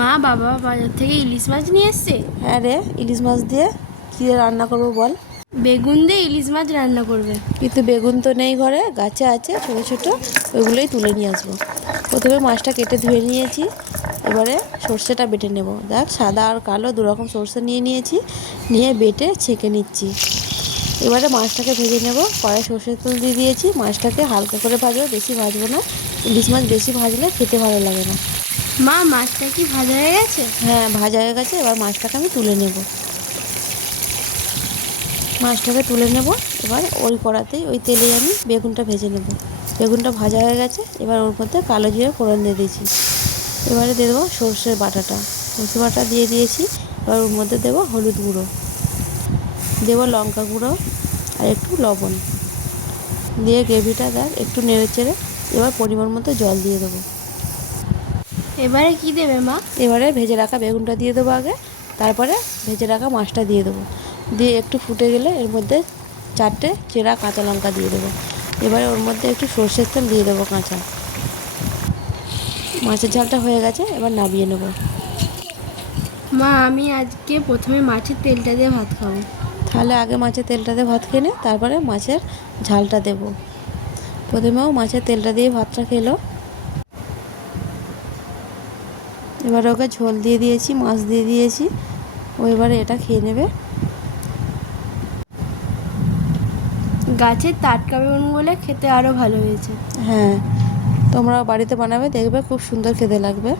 মা বাবা বাজার থেকে ইলিশ মাছ নিয়ে এসছে। হ্যাঁ রে ইলিশ মাছ দিয়ে কী রান্না করব বল। বেগুন দিয়ে ইলিশ মাছ রান্না করবে। কিন্তু বেগুন তো নেই ঘরে গাছে আছে ছোটো ছোটো ওইগুলোই তুলে নিয়ে আসব। প্রথমে মাছটা কেটে ধুয়ে নিয়েছি এবারে সর্ষেটা বেটে নেব। দেখ সাদা আর কালো দু রকম সর্ষে নিয়ে নিয়েছি নিয়ে বেটে ছেঁকে নিচ্ছি। এবারে মাছটাকে ভেজে নেব। কড়াই সর্ষের তেল দিয়ে দিয়েছি। মাছটাকে হালকা করে ভাজবো বেশি ভাজবো না। ইলিশ মাছ বেশি ভাজলে খেতে ভালো লাগে না। মা, মাছটা কি ভাজা হয়ে গেছে? হ্যাঁ ভাজা হয়ে গেছে। এবার মাছটাকে আমি তুলে নেব। মাছটাকে তুলে নেব। এবার ওই কড়াতেই, ওই তেলেই আমি বেগুনটা ভেজে নেব। বেগুনটা ভাজা হয়ে গেছে। এবার ওর মধ্যে কালো জিরে ফোড়ন দিয়ে দিয়েছি। এবারে দিয়ে দেবো সর্ষের বাটাটা। সর্ষে বাটা দিয়ে দিয়েছি। এবার ওর মধ্যে দেবো হলুদ গুঁড়ো। দেবো লঙ্কা গুঁড়ো আর একটু লবণ। দিয়ে গ্রেভিটা দেখ, একটু নেড়ে চেড়ে এবার পরিমাণ মতো জল দিয়ে দেবো। এবারে কি দেবে মা? এবারে ভেজে রাখা বেগুনটা দিয়ে দেবো আগে তারপরে ভেজে রাখা মাছটা দিয়ে দেবো। দিয়ে একটু ফুটে গেলে এর মধ্যে চারটে চেরা কাঁচা লঙ্কা দিয়ে দেবো। এবারে ওর মধ্যে একটু সর্ষের তেল দিয়ে দেবো কাঁচা। মাছের ঝালটা হয়ে গেছে এবার নামিয়ে নেব। মা আমি আজকে প্রথমে মাছের তেলটা দিয়ে ভাত খাব। তাহলে আগে মাছের তেলটা দিয়ে ভাত খেয়ে নে তারপরে মাছের ঝালটা দেবো। প্রথমেও মাছের তেলটা দিয়ে ভাতটা খেলো। এবার ওকে ঝোল দিয়ে দিয়েছি মাছ দিয়ে দিয়েছি। ও এবারে এটা খেয়ে নেবে। গাছের টাটকা বেগুন বলে খেতে আরও ভালো হয়েছে। হ্যাঁ তোমরা বাড়িতে বানাবে দেখবে খুব সুন্দর খেতে লাগবে।